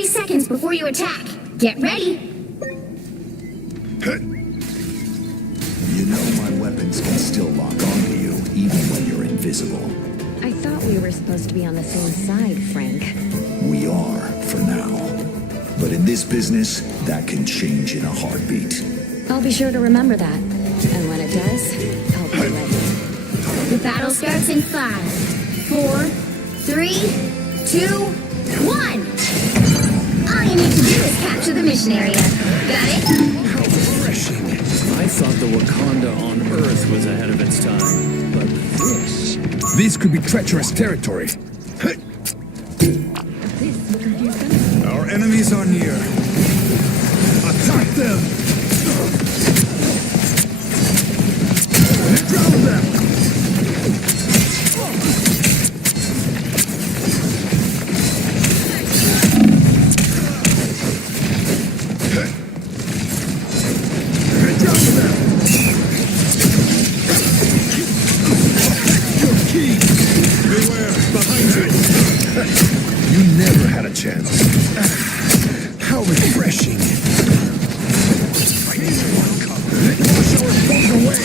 30 seconds before you attack. Get ready. You know my weapons can still lock onto you, even when you're invisible. I thought we were supposed to be on the same side, Frank. We are, for now. But in this business, that can change in a heartbeat. I'll be sure to remember that. And when it does, I'll be ready. The battle starts in 5, 4, 3, 2, 1. All you need to do is capture the mission area. Got it? How refreshing. I thought the Wakanda on Earth was ahead of its time, but this... This could be treacherous territory. Our enemies are near. Attack them! Drown them! Beware, behind you. You never had a chance. How refreshing. Wash our foes away.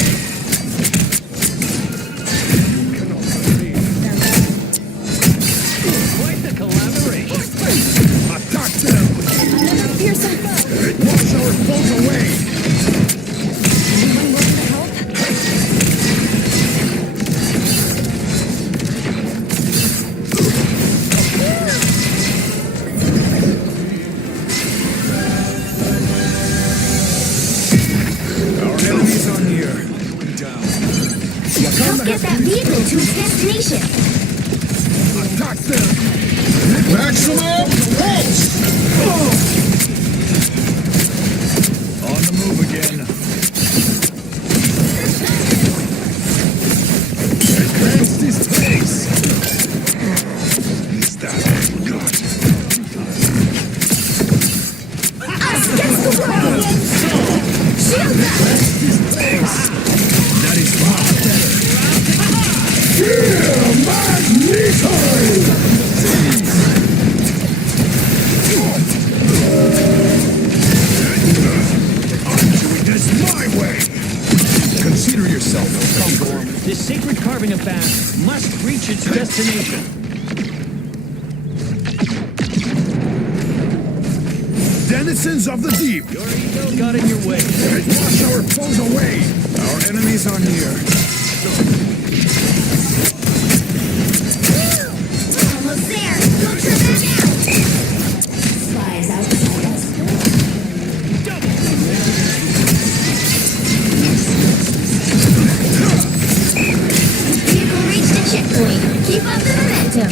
Quite the collaboration. Attack them! Another fearsome foe! Wash our foes away! Anyone willing to help? Our enemies are near. Down. Help get that vehicle to its destination. Attack them! Maximum pulse! On the move again. Advance this pace! Is that God? Us against the world! Shield up! This pace! That is far better! Yeah, Magneto! I'm doing this my way! Consider yourself conquered. This sacred carving of Bath must reach its destination. Denizens of the deep! Your ego got in your way. Wash our foes away! Our enemies are near. Almost there! Don't turn that down! Flies outside us. Vehicle reached a checkpoint. Keep up the momentum.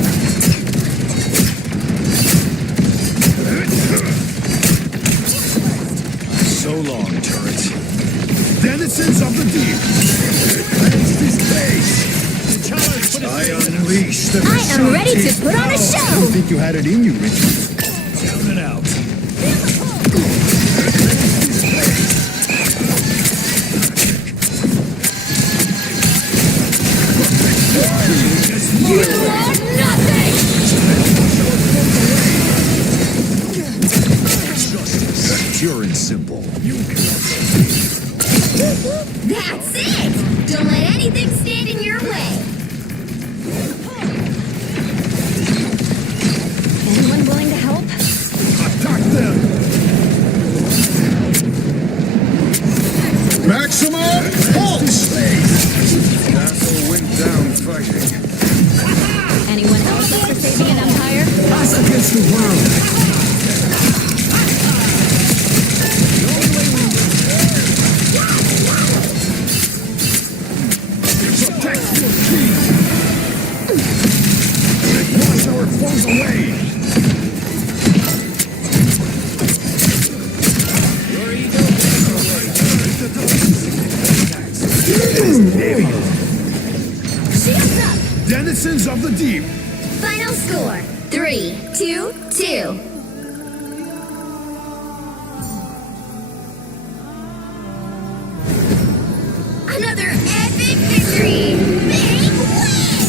So long, turret. Denizens of the deep! Advance this pace! I unleash the I am ready to put on a I show! don't think you had it in you, Richard. down and out. You are nothing! Justice, pure and simple. That's it! Don't let anything stand in your way. Anyone willing to help? Attack them! Maximum pulse! Castle went down fighting. Anyone else up for saving an empire? Us against the world! Protect your king! Wash our foes away! Shields up! Denizens of the deep! Final score 3, 2, 2. Another epic victory! Big win!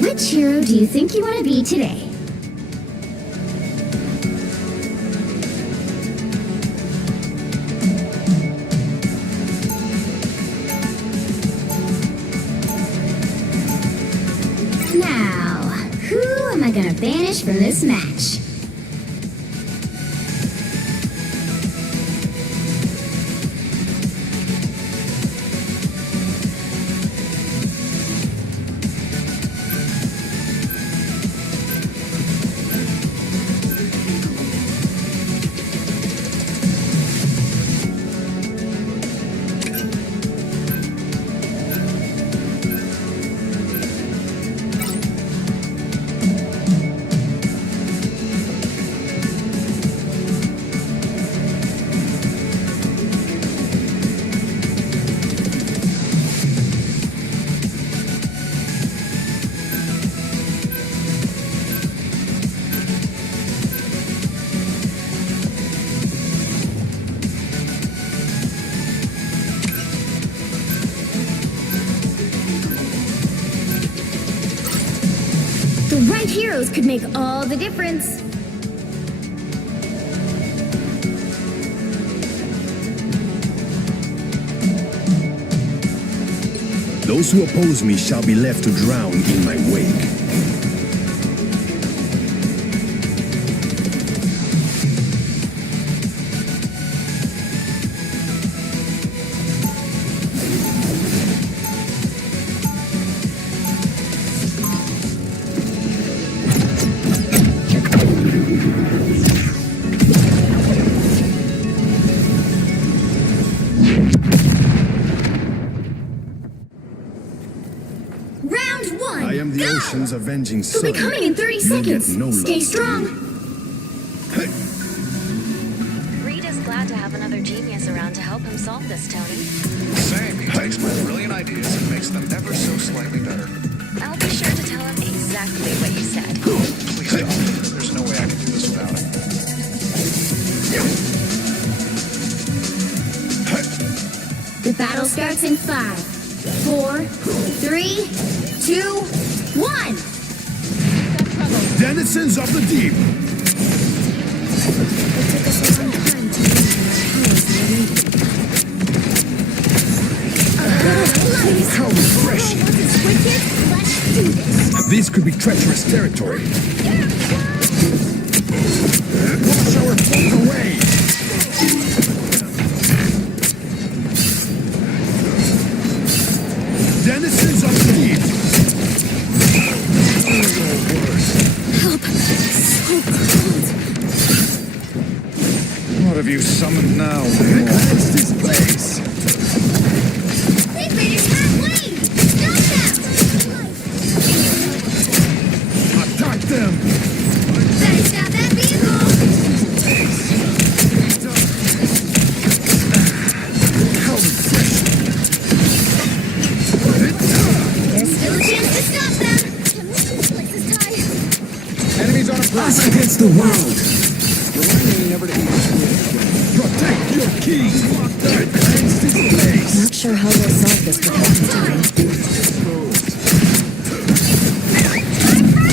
Which hero do you think you want to be today? Now, who am I gonna banish from this match? The right heroes could make all the difference. Those who oppose me shall be left to drown in my wake. Round one. I am the go! ocean's avenging He'll sun. be coming in 30 You seconds. get no love. Stay strong. Rita's glad to have another genius around to help him solve this, Tony. Same. He takes my brilliant ideas and makes them ever so slightly better. I'll be sure to tell him exactly what you said. Please don't. There's no way I can do this without him. The battle starts in 5, 4, 3, 2, 1. Denizens of the deep. It took us a long time to learn How refreshing. Wicked, let's do this. This could be treacherous territory. Wash our folk away. Denizens of the deep. What have you summoned now? Cleanse this place. Invaders halfway! Stop them! Attack them. Better stop that vehicle! How refreshing. There's still a chance to stop them! This place is tight. Enemies on a Us against the world. Protect your king. Cleanse this place. Not sure how we'll solve this without him, Tony.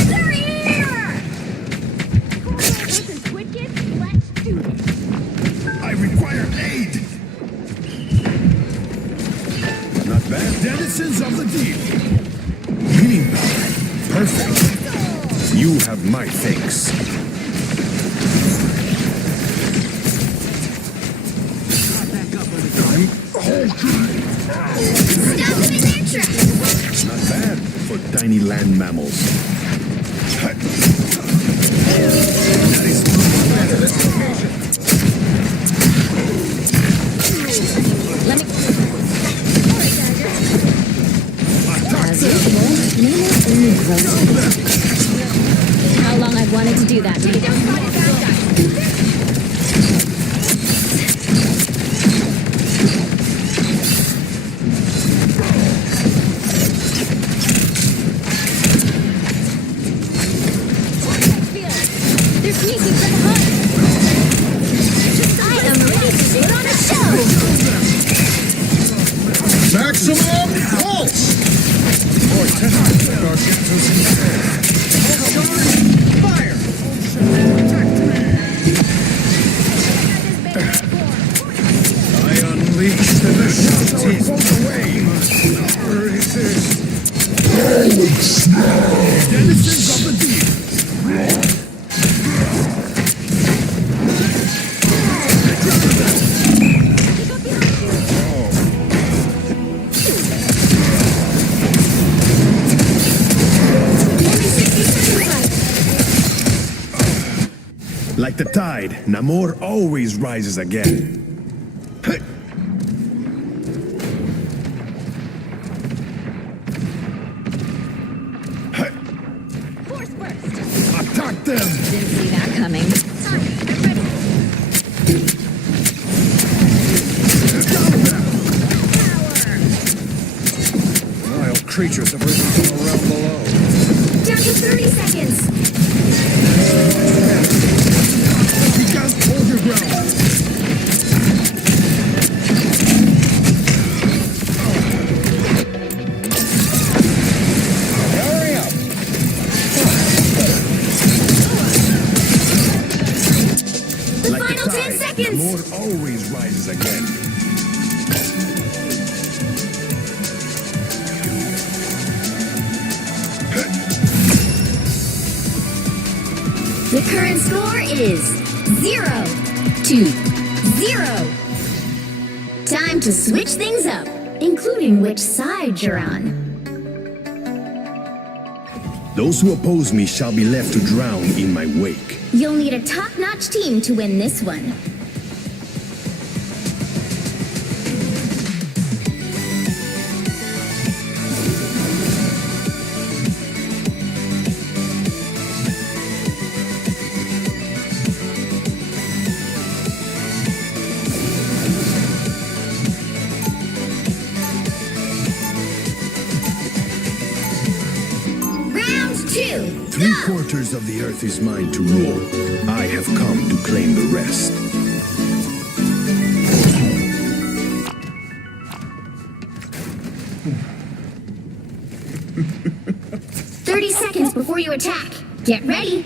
They're here! Listen, Wicked, let's do this. I require aid. Not bad. Denizens of the deep. Healing power. Perfect. You have my thanks. I'm okay. Stop them in their tracks! Not bad for tiny land mammals. That is better. Let me. As usual, Nemo only grows. How long I've wanted to do that. Take it down, spotted bad guy. They're sneaking from behind. I am ready to put on a show! Maximum pulse! Or Gargantos in the air. Fire! I unleash the Vishanti away! Resist! Denizens of the deep! Like the tide, Namor always rises again. Force burst. Attack them! Didn't see that coming. Wild creatures have risen from the realm below. Down to 30 seconds! You can't hold your ground. Hurry up! The Like final the 10 tide, seconds! Namor always rises again. The current score is 0-0. Time to switch things up, including which side you're on. Those who oppose me shall be left to drown in my wake. You'll need a top-notch team to win this one. Round 2, go! 3/4 of the earth is mine to rule. I have come to claim the rest. Seconds before you attack. Get ready.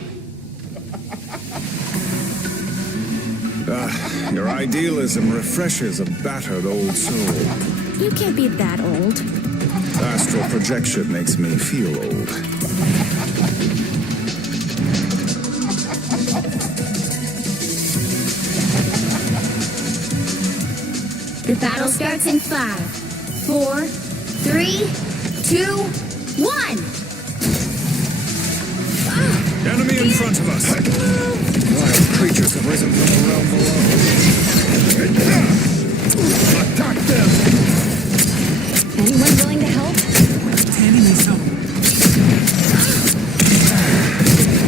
Your idealism refreshes a battered old soul. You can't be that old. Astral projection makes me feel old. The battle starts in 5, 4, 3, 2, 1. Enemy in front of us. Wild creatures have risen from the realm below. Attack them! Anyone willing to help? Enemies up.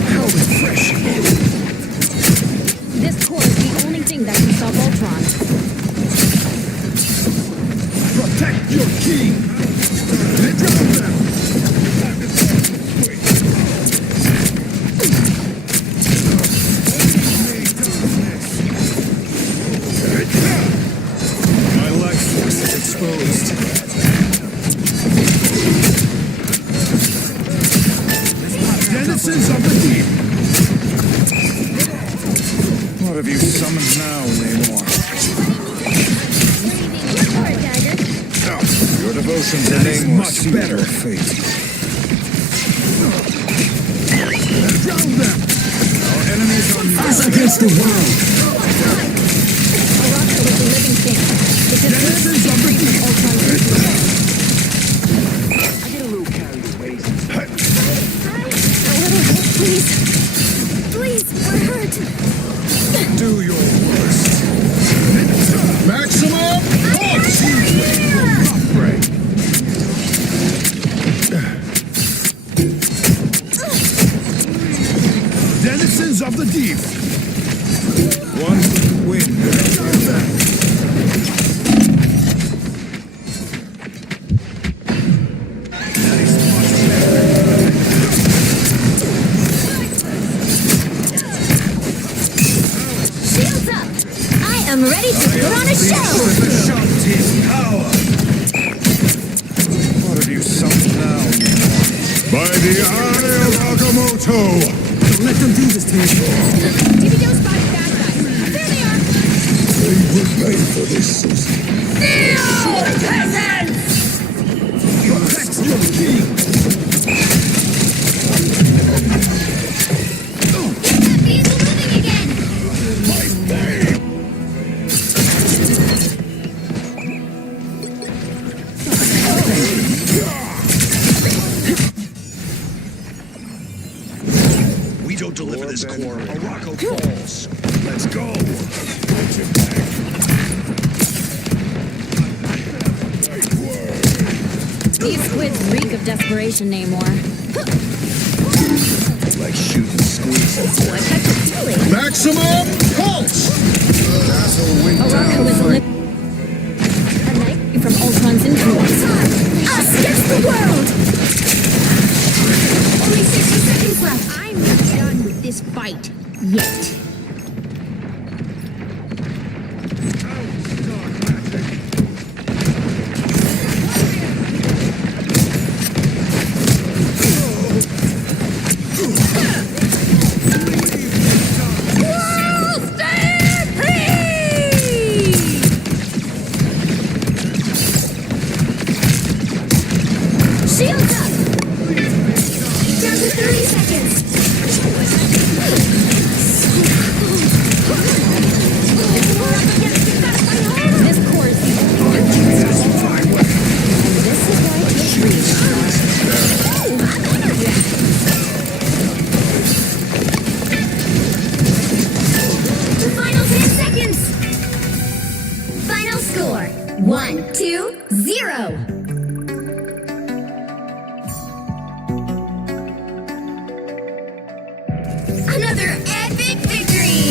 How refreshing! This core is the only thing that can stop Ultron. Protect your king! Drown them! My life force is exposed. Denizens of the deep! What have you summoned now, Namor? Your devotion to Namor much better fate. Drown them! Our enemies on Us against the world. A rocket with a living thing. It's a Denizens of the deep! deep. One wind. That is much better. Shields up! I am ready to put on a show! The Shanti's power. What have you summoned now, By the eye of Agamotto. Don't let them do this to you. TV Joe's spotted bad guys. There they are! They were made for this, Susan. Protect your king. That vehicle moving again! We don't deliver this core. Morocco falls. Let's go. These squids reek of desperation, Namor. Like shooting squeezes. What type of feeling? Maximum pulse. Castle went Morocco is lit. A knife from Ultron's influence. Us against the world! Only 60 seconds left. I'm not done with this fight. Yet. World Stampede! Shields up! Down to 30 seconds. We're up against it. Gotta fight harder. This core is the only one. And this is why it's reached. Oh, I'm energized. The final 10 seconds. Final score: 1-2-0. Another epic victory!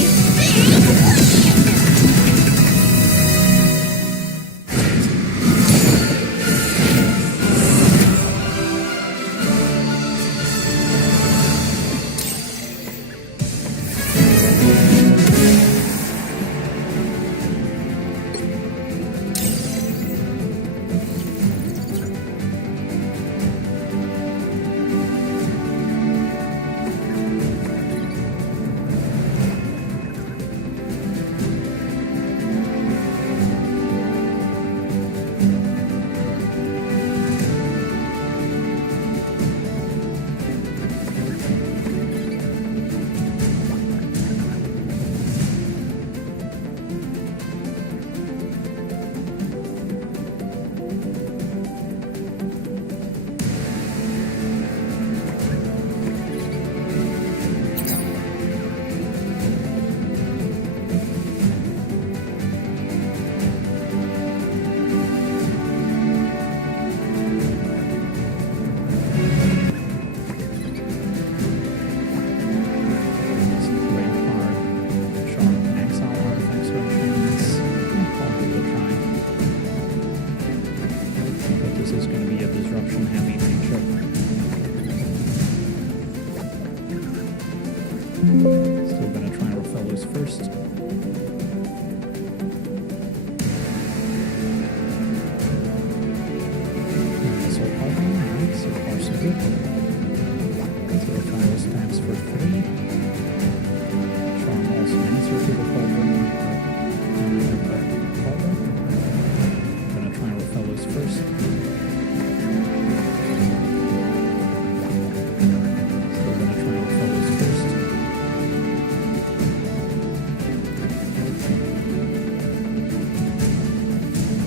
Still gonna try and refill those first. So alright, so far so good. So we'll try those times for 3. Charm also answer to the cauldron. Gonna try and refill those first. So we're gonna try and refill those first.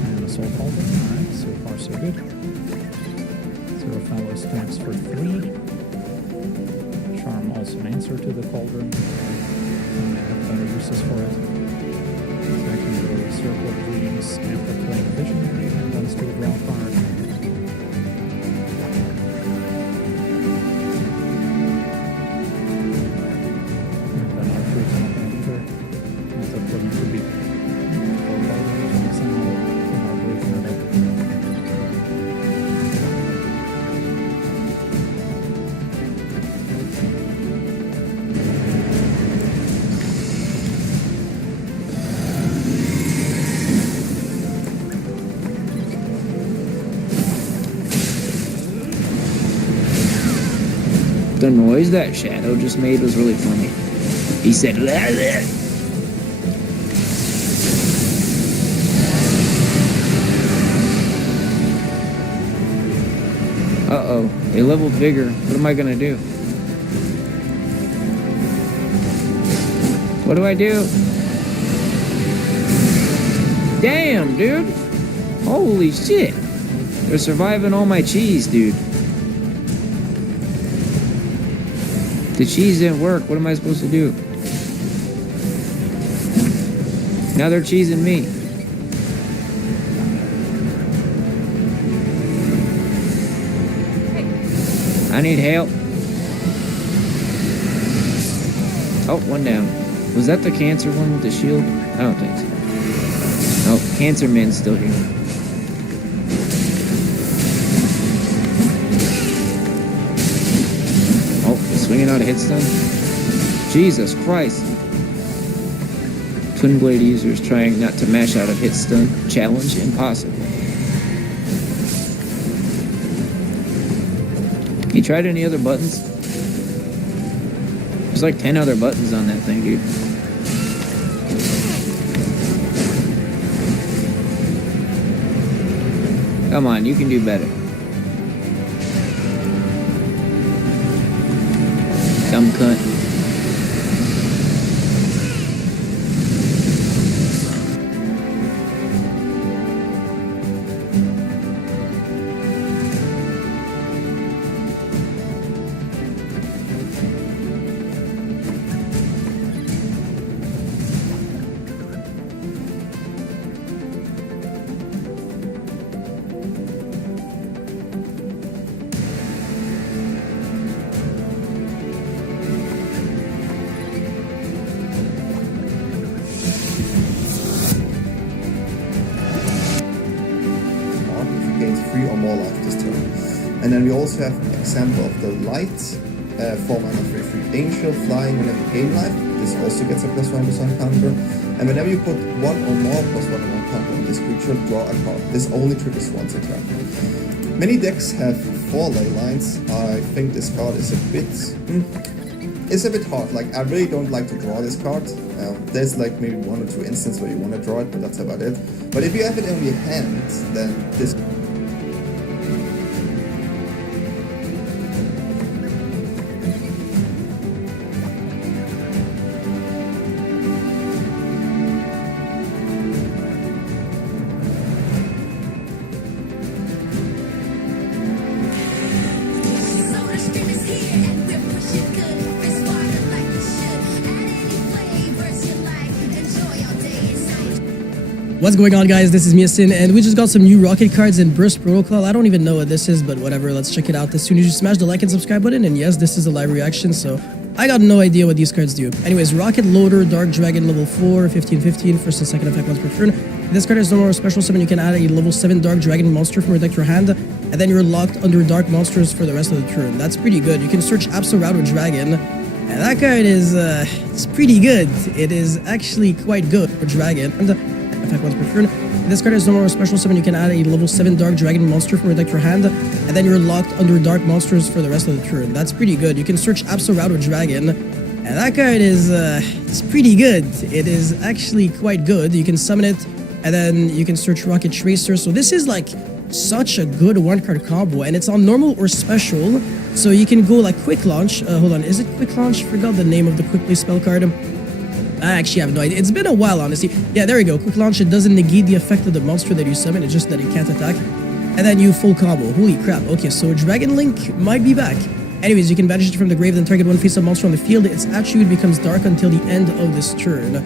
And assault cauldron, alright, so far so good. Zero follow stamps for 3. Charm also an answer to the cauldron. And I have better uses for it. So I can go circle of dreams after playing visionary and then still draw a card. And then our The noise that Shadow just made was really funny. He said, "La, la." Uh-oh, they leveled bigger. What am I gonna do? What do I do? Damn, dude! Holy shit! They're surviving all my cheese, dude. The cheese didn't work. What am I supposed to do? Now they're cheesing me. I need help. Oh, one down. Was that the cancer one with the shield? I don't think so. Oh, Cancer Man's still here. Oh, swinging out a hit stun. Jesus Christ. Twin Blade users trying not to mash out a hit stun. Challenge impossible. You tried any other buttons? There's like 10 other buttons on that thing, dude. Come on, you can do better. Dumb cunt. Gains 3 or more life this turn. And then we also have an example of the light 4 mana 3/3 angel flying whenever you gain life. This also gets a +1 counter. And whenever you put 1 or more +1 counter on this creature, draw a card. This only triggers once a turn. Many decks have 4 ley lines. I think this card is a bit it's a bit hard. Like, I really don't like to draw this card. There's like maybe 1 or 2 instances where you want to draw it, but that's about it. But if you have it in your hand, then this What's going on, guys? This is Miasin, and we just got some new rocket cards in Burst Protocol. I don't even know what this is, but whatever, let's check it out. As soon as you smash the like and subscribe button, and yes, this is a live reaction, so I got no idea what these cards do. Anyways, Rocket Loader, Dark Dragon, level 4, 15/15, first and second effect once per turn. This card is no more a special summon. You can add a level 7 Dark Dragon monster from your deck to your hand, and then you're locked under Dark Monsters for the rest of the turn. That's pretty good. You can search Absol Dragon, and that card is, it's pretty good. It is actually quite good for Dragon. And effect once per turn. This card is no more a special summon. You can add a level 7 Dark Dragon monster from your deck to your hand, and then you're locked under Dark Monsters for the rest of the turn. That's pretty good. You can search Absol Dragon, and that card is, it's pretty good. It is actually quite good. You can summon it, and then you can search Rocket Tracer. So this is like such a good 1-card combo, and it's on normal or special. So you can go like Quick Launch. Hold on, is it Quick Launch? Forgot the name of the Quick Play spell card. I actually have no idea. It's been a while, honestly. Yeah, there we go. Quick Launch. It doesn't negate the effect of the monster that you summon. It's just that it can't attack. And then you full combo. Holy crap. Okay, so Dragon Link might be back. Anyways, you can banish it from the grave, then target one face-up monster on the field. Its attribute becomes dark until the end of this turn.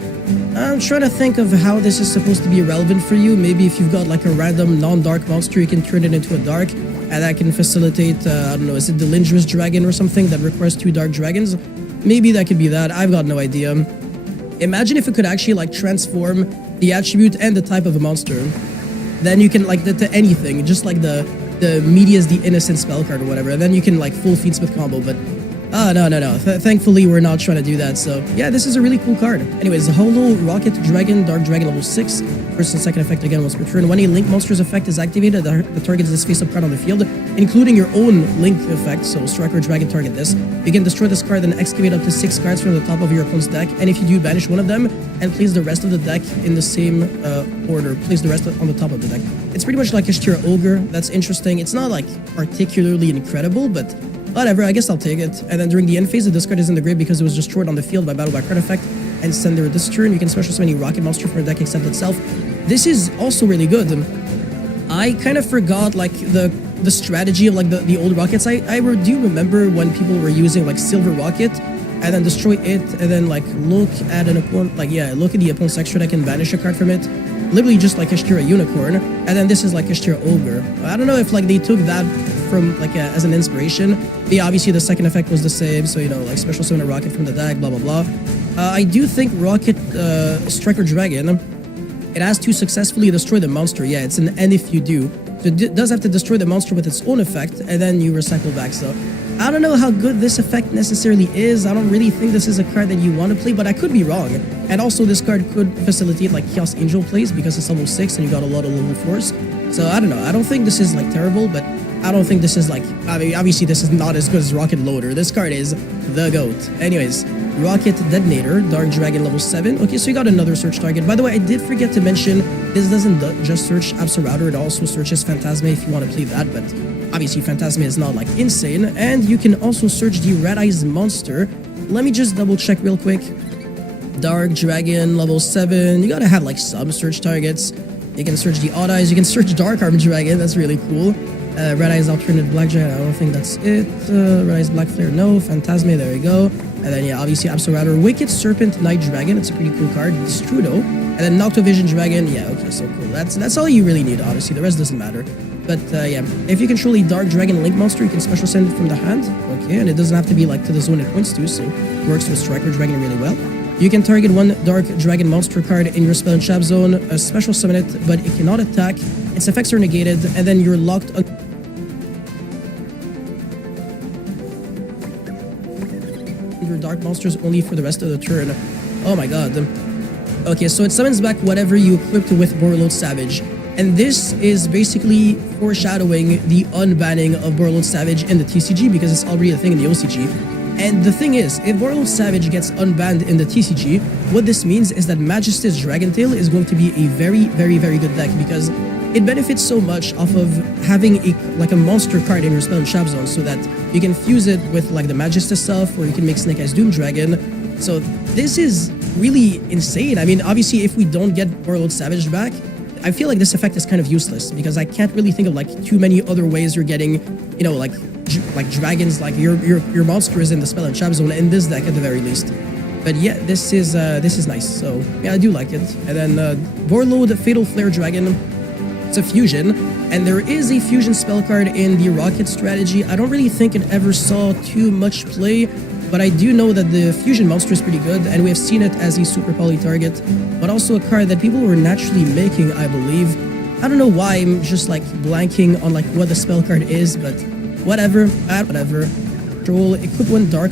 I'm trying to think of how this is supposed to be relevant for you. Maybe if you've got like a random non-dark monster, you can turn it into a dark, and that can facilitate, I don't know, is it the Dangerous Dragon or something that requires 2 dark dragons? Maybe that could be that. I've got no idea. Imagine if it could actually like transform the attribute and the type of a monster. Then you can like to anything, just like the Media's the Innocent spell card or whatever. And then you can like full Featsmith combo. But no. Thankfully, we're not trying to do that. So yeah, this is a really cool card. Anyways, Holo Rocket Dragon, Dark Dragon level 6. first and second effect again once per turn. When a Link monster's effect is activated, the target is this face-up card on the field, including your own Link effect, so Striker Dragon target this. You can destroy this card and excavate up to 6 cards from the top of your opponent's deck, and if you do, banish one of them and place the rest of the deck in the same order. Place the rest on the top of the deck. It's pretty much like Kashtira Ogre. That's interesting. It's not like particularly incredible, but whatever, I guess I'll take it. And then during the end phase, the discard is in the grave because it was destroyed on the field by battle by card effect. And Sender this turn, you can special summon any rocket monster from your deck except itself. This is also really good. I kind of forgot like the strategy of like the old rockets. I do remember when people were using like Silver Rocket and then destroy it and then like look at an opponent, like yeah, look at the opponent's extra deck and banish a card from it. Literally just like Kashtira Unicorn, and then this is like Kashtira Ogre. I don't know if like they took that from like as an inspiration. But yeah, obviously the second effect was the same, so you know like special summon a rocket from the deck, blah blah blah. I do think Rocket Striker Dragon, it has to successfully destroy the monster. Yeah, it's an N if you do. So it does have to destroy the monster with its own effect, and then you recycle back. So I don't know how good this effect necessarily is. I don't really think this is a card that you want to play, but I could be wrong. And also this card could facilitate like Chaos Angel plays because it's level 6 and you got a lot of level 4s. So I don't know. I don't think this is like terrible, but I don't think this is like, I mean, obviously this is not as good as Rocket Loader. This card is the GOAT. Anyways, Rocket Detonator, Dark Dragon level 7. Okay, so you got another search target. By the way, I did forget to mention, this doesn't just search Absorrouter, it also searches Phantasme if you want to play that, but obviously Phantasme is not like insane. And you can also search the Red Eyes monster. Let me just double check real quick. Dark Dragon level 7. You gotta have like some search targets. You can search the Odd Eyes, you can search Dark Arm Dragon, that's really cool. Red Eyes Alternate Black Dragon, I don't think that's it. Red Eyes Black Flare, no. Phantasme, there we go. And then yeah, obviously Absorrouter. Wicked Serpent Night Dragon, it's a pretty cool card. Strudo. And then Noctovision Dragon, yeah, okay, so cool. That's all you really need, honestly. The rest doesn't matter. But yeah, if you control a Dark Dragon Link monster, you can special send it from the hand. Okay, and it doesn't have to be like to the zone it points to, so it works with Striker Dragon really well. You can target one Dark Dragon monster card in your spell and trap zone, special summon it, but it cannot attack. Its effects are negated, and then you're locked on your dark monsters only for the rest of the turn. Oh my god. Okay, so it summons back whatever you equipped with Borreload Savage. And this is basically foreshadowing the unbanning of Borreload Savage in the TCG because it's already a thing in the OCG. And the thing is, if Borreload Savage gets unbanned in the TCG, what this means is that Majestus Dragontail is going to be a very, very, very good deck because it benefits so much off of having a monster card in your spell and trap zone so that you can fuse it with like the Majestus stuff or you can make Snake Eyes Doom Dragon. So this is really insane. I mean, obviously if we don't get Borreload Savage back, I feel like this effect is kind of useless because I can't really think of like too many other ways you're getting, you know, like dragons, like your monster is in the spell and trap zone in this deck at the very least. But yeah, this is nice. So yeah, I do like it. And then Borreload Fatal Flare Dragon, it's a fusion, and there is a fusion spell card in the Rocket strategy. I don't really think it ever saw too much play, but I do know that the fusion monster is pretty good, and we have seen it as a super poly target, but also a card that people were naturally making, I believe. I don't know why I'm just like blanking on like what the spell card is, but whatever. Troll, equip one dark.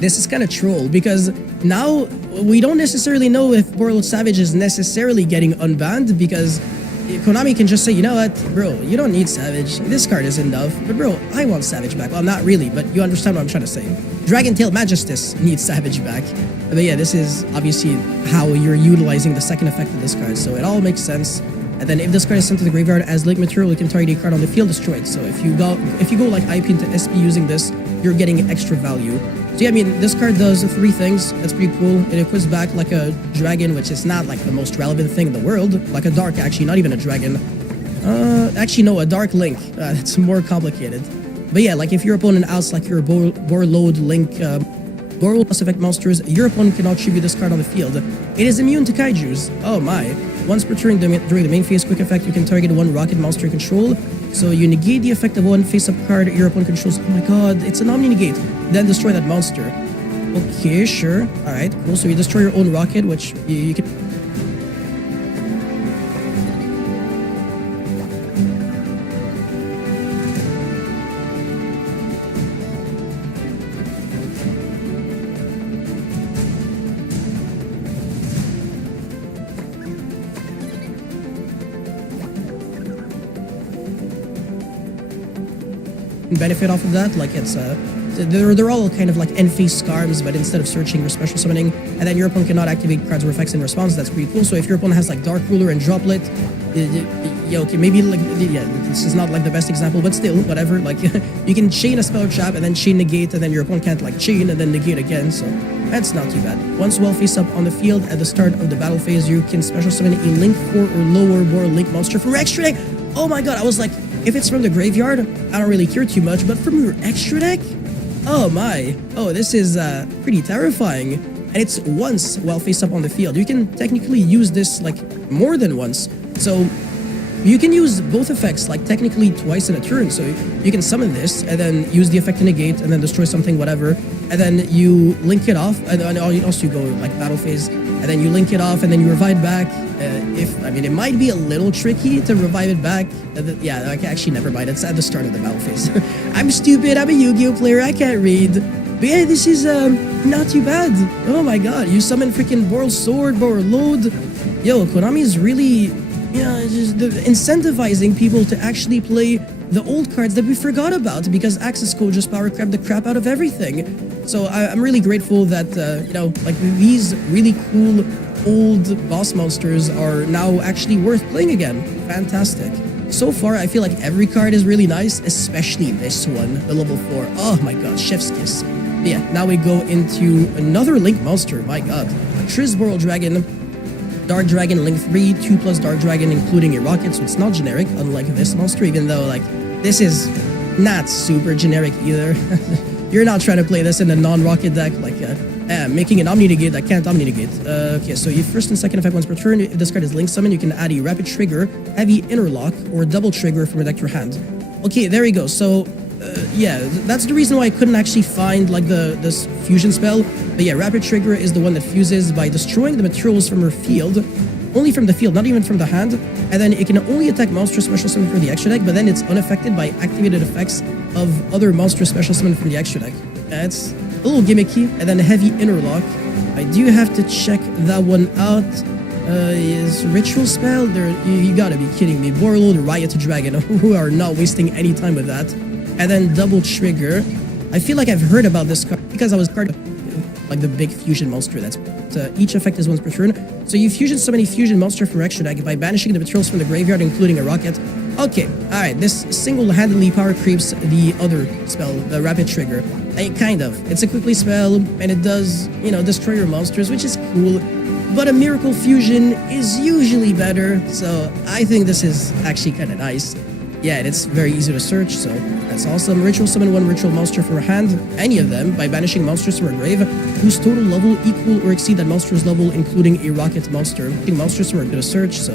This is kind of troll because now we don't necessarily know if Borreload Savage is necessarily getting unbanned because Konami can just say, you know what, bro, you don't need Savage. This card is enough. But bro, I want Savage back. Well, not really, but you understand what I'm trying to say. Dragontail Majestus needs Savage back. But yeah, this is obviously how you're utilizing the second effect of this card. So it all makes sense. And then if this card is sent to the graveyard as Link material, you can target a card on the field destroyed. So if you go like IP into SP using this, you're getting extra value. So yeah, I mean, this card does 3 things. That's pretty cool. It equips back like a dragon, which is not like the most relevant thing in the world. Like a dark, actually, not even a dragon. Actually, no, a dark Link. It's more complicated. But yeah, like if your opponent outs like your Borreload Link, Borreload plus effect monsters, your opponent cannot tribute this card on the field. It is immune to Kaijus. Oh my. Once per turn during the main phase quick effect, you can target one rocket monster you control. So you negate the effect of one face-up card your opponent controls. Oh my god, it's an Omni-Negate. Then destroy that monster. Okay, sure. Alright, cool. So you destroy your own rocket, which you can... can benefit off of that. Like it's they're all kind of like end-phase scarms, but instead of searching or special summoning, and then your opponent cannot activate cards or effects in response. That's pretty cool. So if your opponent has like Dark Ruler and Droplet, okay, maybe like this is not like the best example, but still, whatever. Like you can chain a spell trap and then chain negate, and then your opponent can't like chain and then negate again. So that's not too bad. Once well face up on the field at the start of the battle phase, you can special summon a Link 4 or lower Boral Link monster from your extra deck. Oh my god, I was like, if it's from the graveyard, I don't really care too much, but from your extra deck, oh my, oh this is pretty terrifying. And it's once while face up on the field. You can technically use this like more than once. So you can use both effects like technically twice in a turn. So you can summon this and then use the effect to negate and then destroy something, whatever. And then you link it off, and also you go like battle phase, and then you link it off and then you revive back. It might be a little tricky to revive it back. Yeah, like actually never mind. It's at the start of the battle phase. I'm stupid. I'm a Yu-Gi-Oh player. I can't read. But yeah, this is not too bad. Oh my god, you summon freaking Boral Sword, Boral Load. Yo, Konami is really, just incentivizing people to actually play the old cards that we forgot about because Access Code just power crept the crap out of everything. So I'm really grateful that like these really cool old boss monsters are now actually worth playing again. Fantastic. So far, I feel like every card is really nice, especially this one, the level 4. Oh my god, Chef's Kiss. But yeah, now we go into another Link monster. My god. Triss Boral Dragon, Dark Dragon Link 3, 2+ Dark Dragon, including a rocket, so it's not generic, unlike this monster, even though, like, this is not super generic either. You're not trying to play this in a non-rocket deck, like, making an Omni Negate that can't Omni Negate. Okay, so your first and second effect once per turn, if this card is Link Summon, you can add a Rapid Trigger, Heavy Interlock, or Double Trigger from your deck to your hand. Okay, there we go. So, yeah, that's the reason why I couldn't actually find, like, this fusion spell. But yeah, Rapid Trigger is the one that fuses by destroying the materials from her field. Only from the field, not even from the hand. And then it can only attack monster special summon for the extra deck, but then it's unaffected by activated effects of other monster special summon from the extra deck. It's a little gimmicky. And then Heavy Interlock. I do have to check that one out. Is Ritual Spell? You gotta be kidding me. Boral Load, Riot Dragon, who are not wasting any time with that. And then Double Trigger. I feel like I've heard about this card because I was card like the big fusion monster. That's each effect is once per turn. So you fusion summon a fusion monster from your extra deck by banishing the materials from the graveyard, including a rocket. Okay, alright, this single-handedly power creeps the other spell, the Rapid Trigger. Kind of. It's a quickly spell, and it does, destroy your monsters, which is cool. But a Miracle Fusion is usually better, so I think this is actually kind of nice. Yeah, and it's very easy to search, so that's awesome. Ritual summon one ritual monster from her hand, any of them, by banishing monsters from her grave, whose total level equal or exceed that monster's level, including a rocket monster. Monsters from her good to search, so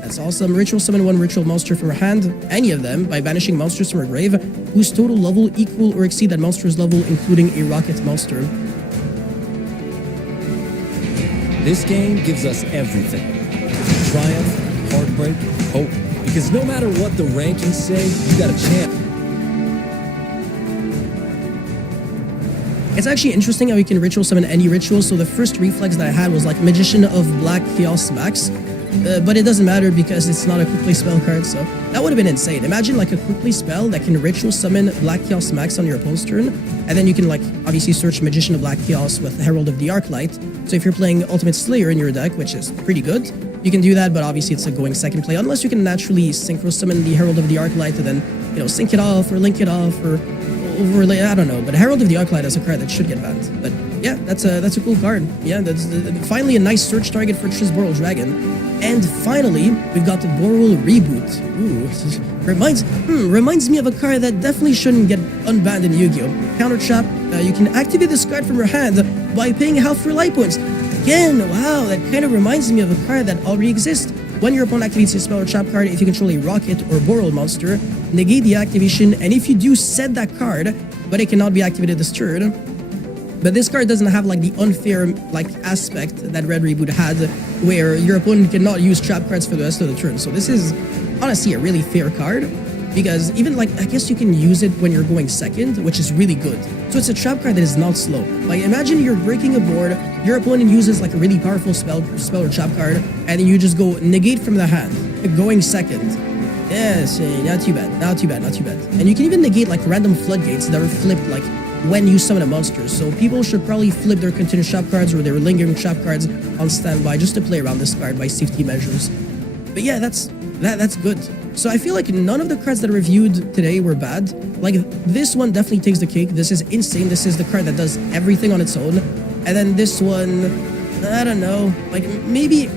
that's awesome. Ritual summon one ritual monster from her hand, any of them, by banishing monsters from her grave, whose total level equal or exceed that monster's level, including a rocket monster. This game gives us everything. Triumph, heartbreak, hope. Because no matter what the rankings say, you got a chance. It's actually interesting how you can ritual summon any ritual. So the first reflex that I had was like Magician of Black Chaos Max. But it doesn't matter because it's not a quickly spell card, so that would have been insane. Imagine like a quickly spell that can ritual summon Black Chaos Max on your opponent's turn, and then you can like obviously search Magician of Black Chaos with Herald of the Arclight. So if you're playing Ultimate Slayer in your deck, which is pretty good, you can do that, but obviously it's a going second play, unless you can naturally synchro summon the Herald of the Arclight and then, sync it off or link it off or overlay, I don't know. But Herald of the Arclight is a card that should get banned. But yeah, that's a cool card. Yeah, that's finally a nice search target for Triss Boral Dragon. And finally, we've got the Boral Reboot. Ooh, reminds me of a card that definitely shouldn't get unbanned in Yu-Gi-Oh! Counter Trap. You can activate this card from your hand by paying half your life points. Again, wow, that kind of reminds me of a card that already exists. When your opponent activates a spell or trap card, if you control a rocket or Boral monster, negate the activation, and if you do, set that card, but it cannot be activated this turn. But this card doesn't have like the unfair aspect that Red Reboot had, where your opponent cannot use trap cards for the rest of the turn. So this is honestly a really fair card, because even I guess you can use it when you're going second, which is really good. So it's a trap card that is not slow. Like imagine you're breaking a board, your opponent uses like a really powerful spell or trap card, and then you just go negate from the hand, going second. Yes, not too bad, not too bad, not too bad. And you can even negate like random floodgates that are flipped like when you summon a monster. So people should probably flip their continuous shop cards or their lingering shop cards on standby just to play around this card by safety measures. But yeah, that's good. So I feel like none of the cards that are reviewed today were bad. Like this one definitely takes the cake. This is insane. This is the card that does everything on its own. And then this one, I don't know. Like maybe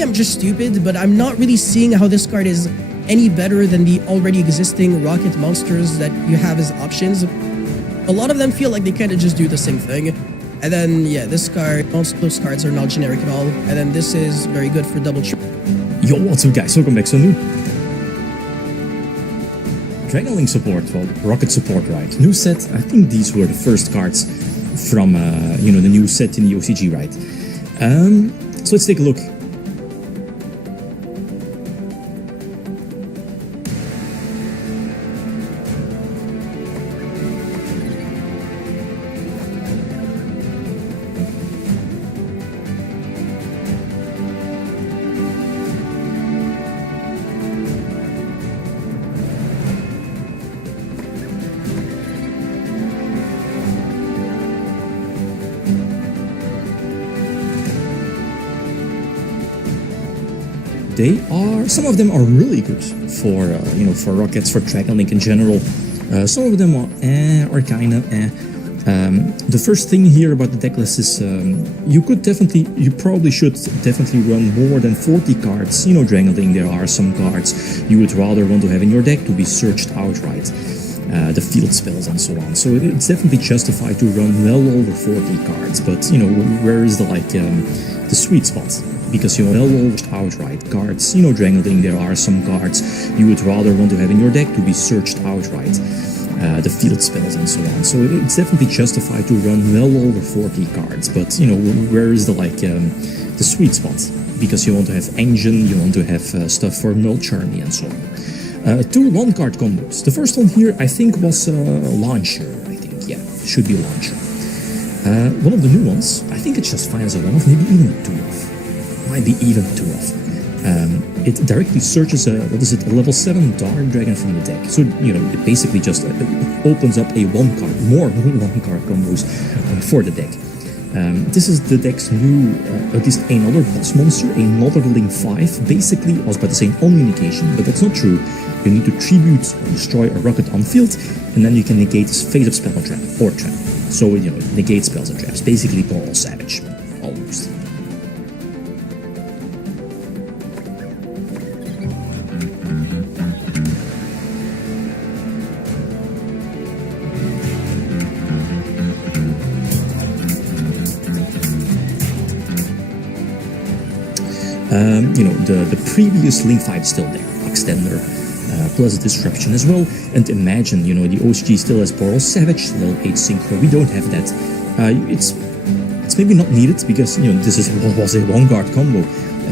I'm just stupid, but I'm not really seeing how this card is any better than the already existing rocket monsters that you have as options. A lot of them feel like they kind of just do the same thing. And then, yeah, this card, most of those cards are not generic at all. And then this is very good for double trip. Yo, what's up guys, welcome back to new Dragon Link support, well, Rocket support, right? New set, I think these were the first cards from, you know, the new set in the OCG, right? So let's take a look. Some of them are really good for you know, for rockets, for Dragon Link in general. Some of them are kind of the first thing here about the deck list is you probably should definitely run more than 40 cards. You know, Dragon Link, there are some cards you would rather want to have in your deck to be searched outright. The field spells and so on. So it's definitely justified to run well over 40 cards. But you know, where is the the sweet spot? Because you well outright cards. You know, Dragon Link, there are some cards you would rather want to have in your deck to be searched outright. The field spells and so on. So it's definitely justified to run well over 40 cards. But you know, where is the the sweet spot? Because you want to have engine, you want to have stuff for Mulch Army and so on. Two one-card combos. The first one here, I think, was Launcher. I think, yeah, should be Launcher. One of the new ones, I think it's just fine as a one-off, maybe even a two-off. Might be even two off. It directly searches a level 7 Dark Dragon from the deck. So, you know, it basically just opens up a more one-card combos for the deck. This is the deck's new, at least another boss monster, another Link 5. Basically, I was about to say an omni-negation, but that's not true. You need to tribute or destroy a rocket on field, and then you can negate his phase of spell or trap. So, you know, negate spells and traps. Basically, Boral Savage. Almost. You know, the previous Link 5 is still there, Extender, plus Disruption as well. And imagine, you know, the OCG still has Boral Savage, level 8 Synchro. We don't have that. It's maybe not needed because, you know, this was a one-guard combo.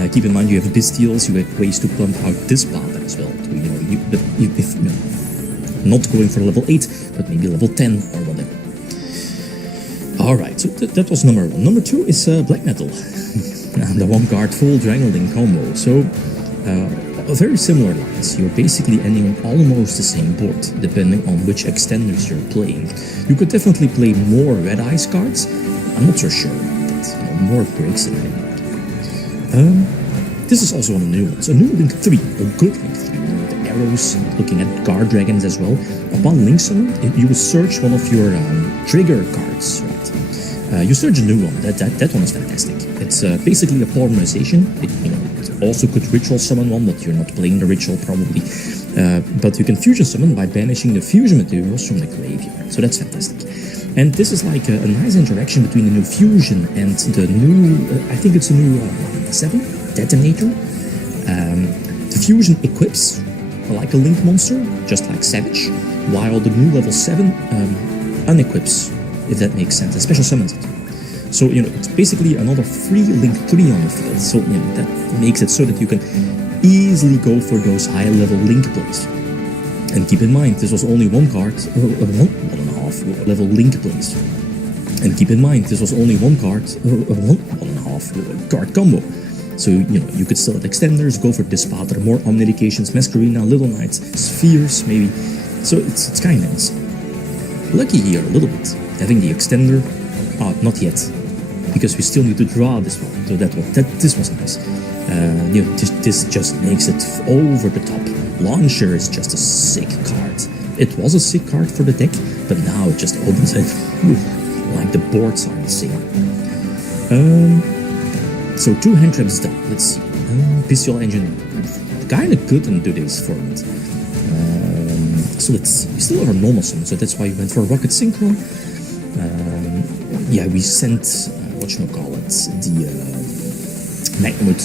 Keep in mind you have Bestials, you have ways to pump out this path as well. To, you know, not going for level 8, but maybe level 10 or whatever. Alright, so that was number 1. Number 2 is Black Metal. The one-card full Dragon Link combo. So, very similar lines. You're basically ending on almost the same board, depending on which extenders you're playing. You could definitely play more Red Eyes cards. I'm not so sure about that. You know, more breaks in it. This is also one of the new ones. A new Link 3, a good Link 3. You know, the arrows, looking at guard dragons as well. Upon Link summon, you would search one of your trigger cards, right? You search a new one. That one is fantastic. It's basically a polymerization. It also could ritual summon one, but you're not playing the ritual probably. But you can fusion summon by banishing the fusion materials from the graveyard. So that's fantastic. And this is like a nice interaction between the new fusion and the new, I think it's a new 7 detonator. The fusion equips like a Link monster, just like Savage, while the new level 7 unequips, if that makes sense, and special summons it. So, you know, it's basically another free Link 3 on the field. So, you know, that makes it so that you can easily go for those high-level Link plays. And keep in mind, this was only one card, 1.5 level Link plays. And keep in mind, this was only one card, 1.5 card combo. So, you could still have extenders, go for Dispater, more Omnidications, Masquerina, Little Knights, Spheres, maybe. So it's kind of nice. Lucky here a little bit, having the extender. Not yet, because we still need to draw this one. So this was nice. This just makes it over the top. Launcher is just a sick card. It was a sick card for the deck, but now it just opens it. Like the boards are insane. So 2 hand traps done. Let's see. Bestial Engine, kind of good in today's format. So let's see. We still have our normal summon, so that's why we went for Rocket Synchro. We sent the Magnamut,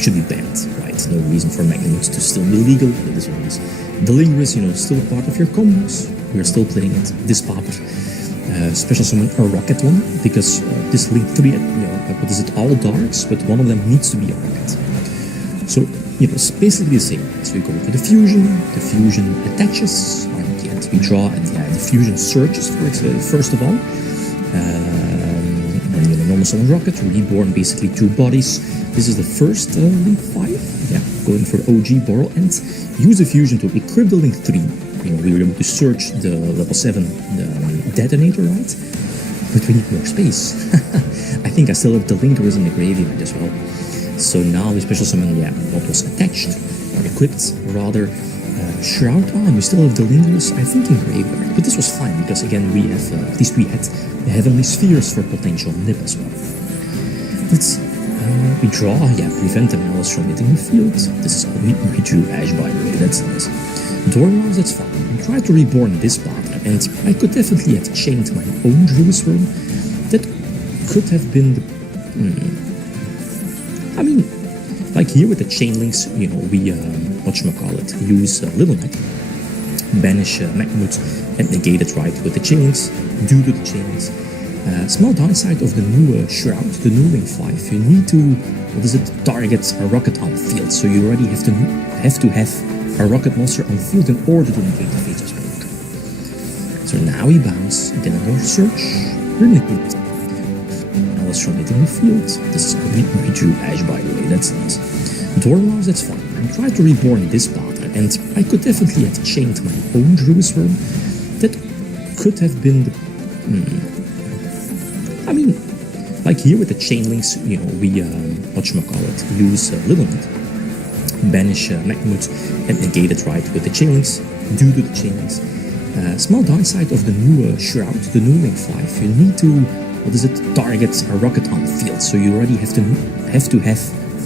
should be banned, right? No reason for Magnamut to still be legal, but it is what it is. The Lingrous, still a part of your combos. We are still playing it. Dispater. Special summon a rocket one, because this Link 3, all darks, but one of them needs to be a rocket. So, it's basically the same. So we go for the fusion attaches, and yet we draw, and the fusion searches for it, first of all. Normal summon rocket, reborn basically 2 bodies. This is the first Link 5. Going for OG Boral, and use the fusion to equip the Link 3. We were able to search the level 7 detonator, right? But we need more space. I think I still have the Linkerers in the graveyard as well. So now the special summon, what was attached, or equipped, rather. Shroud on, we still have the Linkerers, I think, in graveyard. But this was fine, because again, we have, at least we had the Heavenly Spheres for potential nip as well. Let's we draw, prevent the Malice from hitting the field. This is how we drew Ash, by the way, that's nice. Dormouse, that's fine. I tried to reborn this Dispater, and I could definitely have chained my own Druid's Worm. That could have been the... like here with the chain links, we, use Little Knight, banish Magnamut, and negate it right with the chain links, due to the chain links. Small downside of the new Shroud, the new Link 5, you need to, target a rocket on field, so you already have to have a rocket monster on field in order to negate the Fatal Spell. So now we bounce, then a more search, renegade. Malice from hitting the field. This is how we drew Ash, by the way, that's nice. Dormouse, that's fine. I tried to reborn this Dispater, and I could definitely have chained my own Druid's Worm. That could have been the... like here with the chain links, we, use Little Knight, banish Magnamut, and negate it right with the chain links, due to the chain links. Small downside of the new Shroud, the new Link 5, you need to, target a rocket on field, so you already have to have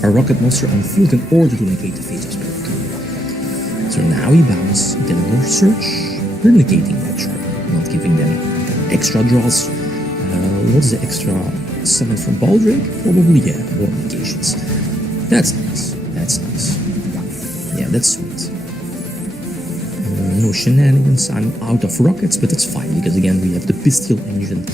a rocket monster on field in order to negate the Fatal Spell. So now we bounce, then a more search, we're negating that chart, not giving them extra draws. What is the extra summon from Baldrake? Probably, more negations. That's nice. That's nice. Yeah, that's sweet. No shenanigans. I'm out of rockets, but that's fine, because again, we have the Bestial Engine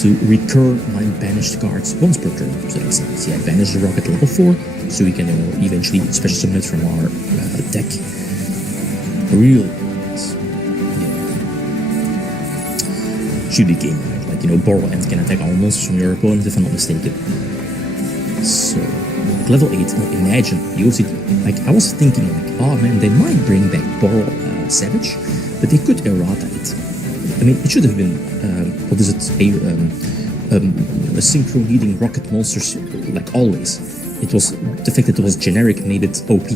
to recur my banished cards once per turn. So that's nice. Yeah, banish the rocket level 4, so we can eventually special summon it from our deck. Really nice. Yeah. Should be game night. Boral End can attack all monsters from your opponent, if I'm not mistaken. So, level 8, imagine, UCD. I was thinking, oh man, they might bring back Boral Savage, but they could errata it. It should have been, a synchro needing rocket monsters, like always. It was, the fact that it was generic made it OP.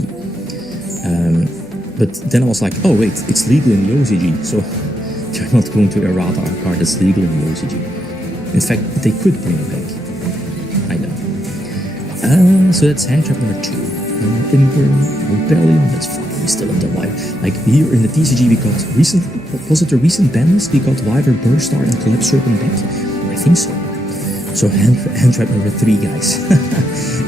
But then I was like, oh wait, it's legal in the OCG, so... They're not going to errata a card that's legal in the OCG. In fact, they could bring it back. I know. So that's hand trap number 2. Timber, Rebellion, that's fine. We still have the Wyver. Here in the TCG we got was it a recent ban list? We got Wyver, Burstar, and Collapse Serpent back? I think so. So hand trap number 3, guys.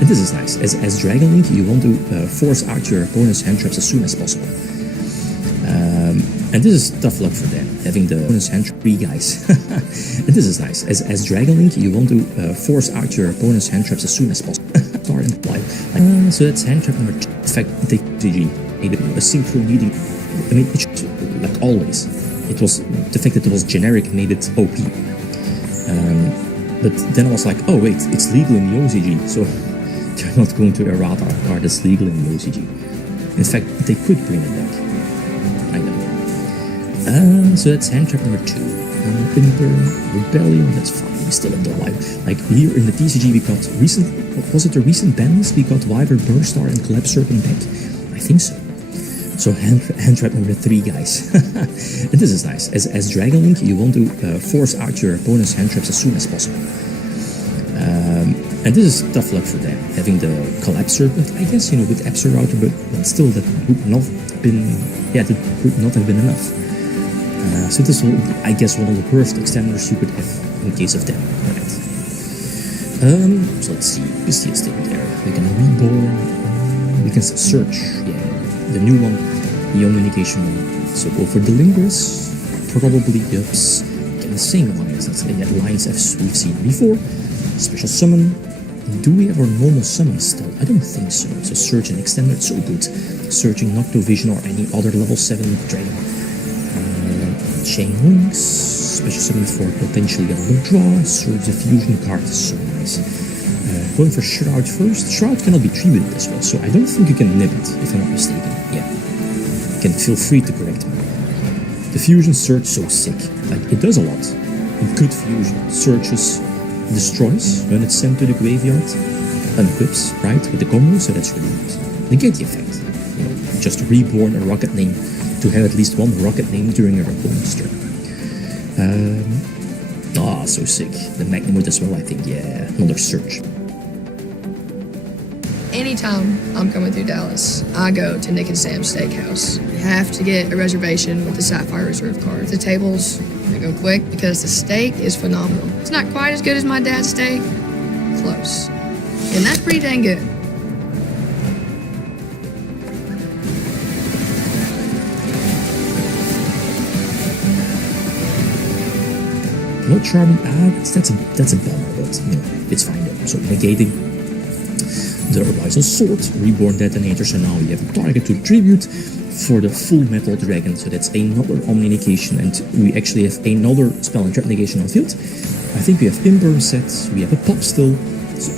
And this is nice. As Dragon Link, you want to force out your opponent's hand traps as soon as possible. And this is tough luck for them, having the opponent's hand trap 3 guys. And this is nice. As Dragon Link, you want to force out your opponent's hand traps as soon as possible. Start and play. So that's hand trap number 2. In fact, they made a synchro needing. It should, like always. It was the fact that it was generic made it OP. But then I was like, oh wait, it's legal in the OCG, so they're not going to errata a card that's legal in the OCG. In fact, they could bring it back. I know. So that's hand trap number 2. Imper, Rebellion, that's fine. We still have the Wyvern. Like here in the TCG, we got was it the recent bans? We got Wyvern, Burstar, and Collapse Serpent back. I think so. So hand trap number 3, guys. And this is nice. As Dragon Link, you want to force out your opponent's hand traps as soon as possible. And this is tough luck for them, having the Collapse Serpent, I guess, with Absor Router, but still that would not have been enough. So this will, I guess, one of the worst extenders you could have in case of them. Right. So let's see, Pistia is still there. We can reborn, we can search, the new one, the Omnication one. So go for the Lingers, probably Yups, the same lines, that's the lines as we've seen before. Special Summon. Do we have our normal summon still? I don't think so. So Search and Extender, it's so good. Searching Noctovision or any other level 7 dragon. Chain Links, Special Summon for potentially another draw. Search the Fusion card is so nice. Going for Shroud first. Shroud cannot be treated as well, so I don't think you can nib it, if I'm not mistaken. Yeah. You can feel free to correct me. The Fusion Search, so sick. Like, it does a lot. Good Fusion. Searches, destroys when it's sent to the graveyard, unequips, right, with the combo, so that's really nice. Negate the effect. Just reborn a rocket name to have at least one rocket name during your opponent's turn. So sick. The Magnamut as well, I think, yeah, another Search. Anytime I'm coming through Dallas, I go to Nick and Sam's Steakhouse. You have to get a reservation with the Sapphire Reserve card. The tables, they go quick because the steak is phenomenal. It's not quite as good as my dad's steak, close. And that's pretty dang good. No charming, that's a bummer, but it's fine though. So negating the Abyssal Sword, Reborn Detonator, so now you have a target to tribute for the Full Metal Dragon, so that's another Omni Negation, and we actually have another Spell and Trap Negation on field. I think we have Imperm set, we have a Pop still,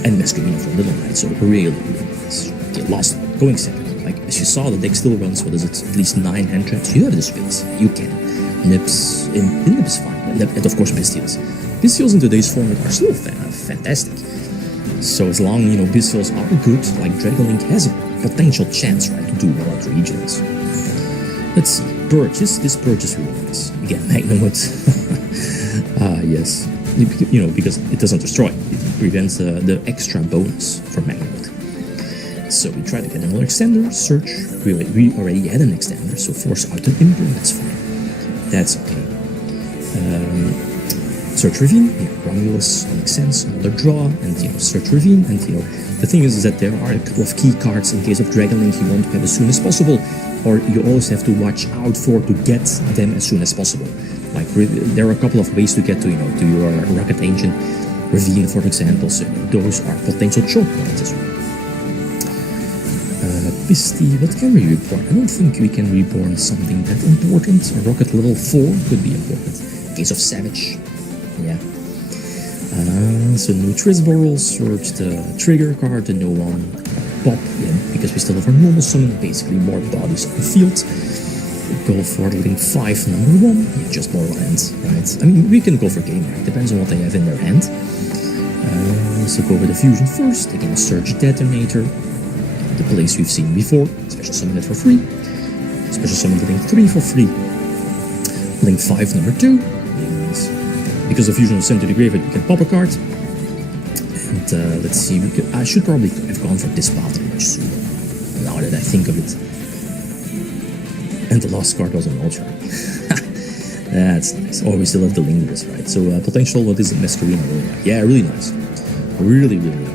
and Masquerade for Little Knight, so really nice. Okay, last one, going second. Like, as you saw, the deck still runs, what is it, at least 9 hand traps. You have the space, you can. Nips, Nips fine, and of course Pistials. Pistials in today's format are still fantastic. So as long, Pistials are good, like Dragon Link has a potential chance, right, to do well at regions. Let's see, purchase, this purchase really nice. Again, Magnamut. Yes, because it doesn't destroy, it prevents the extra bonus for Magnamut. So we try to get another extender, search, we already had an extender, so force out an Imper, that's fine. That's okay. Search Ravine, Romulus makes sense, another draw, and Search Ravine, and the thing is that there are a couple of key cards in case of Dragon Link you want to have as soon as possible, or you always have to watch out for to get them as soon as possible. Like there are a couple of ways to get to your Rocket Ancient Ravine, for example, so those are potential choke points as well. Pisty, what can we reborn? I don't think we can reborn something that important. A Rocket level 4 could be important. In case of Savage, yeah. So no Trisborol, search the trigger card, the no one. Pop, yeah, because we still have our normal summon, basically more bodies on the field. Go for Link 5, number 1, yeah, just more lands, right? I mean, we can go for game, right? Depends on what they have in their hand. So go with the Fusion first, again, Surge Detonator. The place we've seen before, special summon it for free, special summon the Link 3 for free, Link 5 number 2, because the Fusion was sent to the graveyard, we can pop a card, and let's see, I should probably have gone for this path much sooner, now that I think of it, and the last card was an Ultra, that's nice, oh we still have the Lingers, right, so potential, what is it, Masquerade, yeah, really nice, really nice.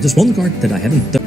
there's one card that I haven't done.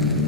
that.